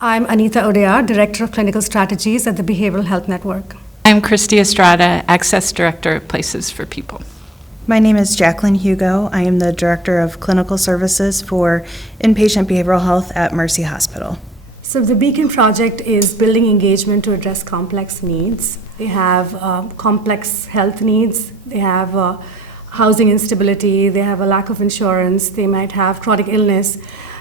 I'm Anita Odeya, Director of Clinical Strategies at the Behavioral Health Network. I'm Christy Estrada, Access Director of Places for People. My name is Jacqueline Hugo. I am the Director of Clinical Services for Inpatient Behavioral Health at Mercy Hospital. So the BEACN project is building engagement to address complex needs. They have complex health needs. They have housing instability. They have a lack of insurance. They might have chronic illness.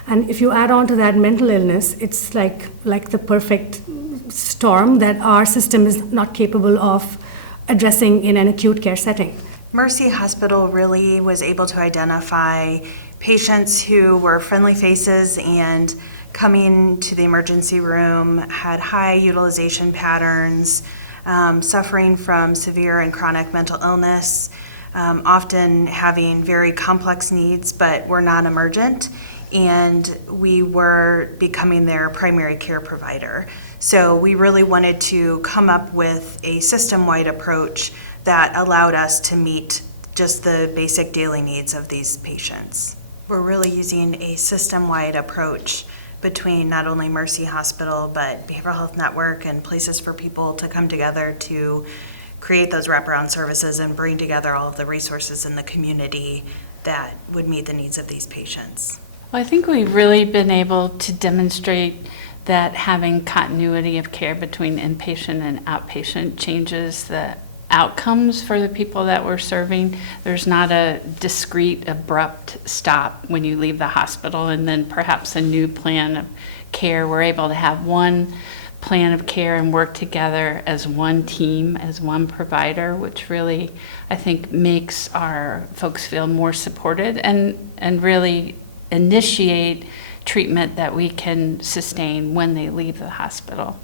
And if you add on to that mental illness, it's like the perfect storm that our system is not capable of addressing in an acute care setting. Mercy Hospital really was able to identify patients who were friendly faces and coming to the emergency room, had high utilization patterns, suffering from severe and chronic mental illness, often having very complex needs but were non-emergent, and we were becoming their primary care provider. So we really wanted to come up with a system-wide approach that allowed us to meet just the basic daily needs of these patients. We're really using a system-wide approach between not only Mercy Hospital, but Behavioral Health Network and Places for People to come together to create those wraparound services and bring together all of the resources in the community that would meet the needs of these patients. Well, I think we've really been able to demonstrate that having continuity of care between inpatient and outpatient changes the outcomes for the people that we're serving. There's not a discrete, abrupt stop when you leave the hospital and then perhaps a new plan of care. We're able to have one plan of care and work together as one team, as one provider, which really, I think, makes our folks feel more supported and really initiate treatment that we can sustain when they leave the hospital.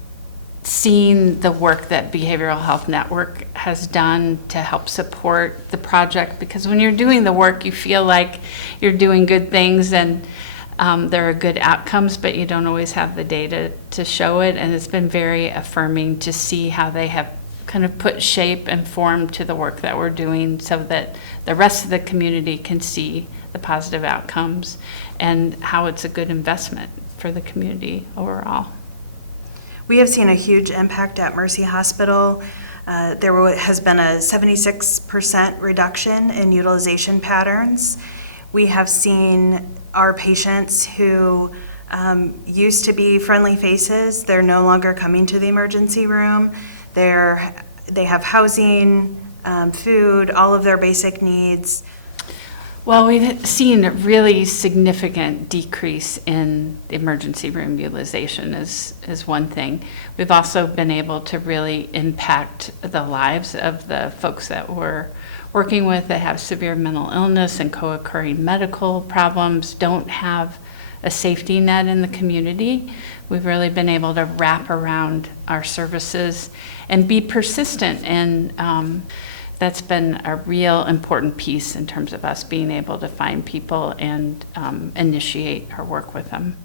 Seeing the work that Behavioral Health Network has done to help support the project, because when you're doing the work, you feel like you're doing good things and there are good outcomes, but you don't always have the data to show it. And it's been very affirming to see how they have kind of put shape and form to the work that we're doing so that the rest of the community can see the positive outcomes and how it's a good investment for the community overall. We have seen a huge impact at Mercy Hospital. There has been a 76% reduction in utilization patterns. We have seen our patients who used to be friendly faces, they're no longer coming to the emergency room. They have housing, food, all of their basic needs. Well, we've seen a really significant decrease in the emergency room utilization is one thing. We've also been able to really impact the lives of the folks that we're working with that have severe mental illness and co-occurring medical problems, don't have a safety net in the community. We've really been able to wrap around our services and be persistent, and that's been a real important piece in terms of us being able to find people and initiate our work with them.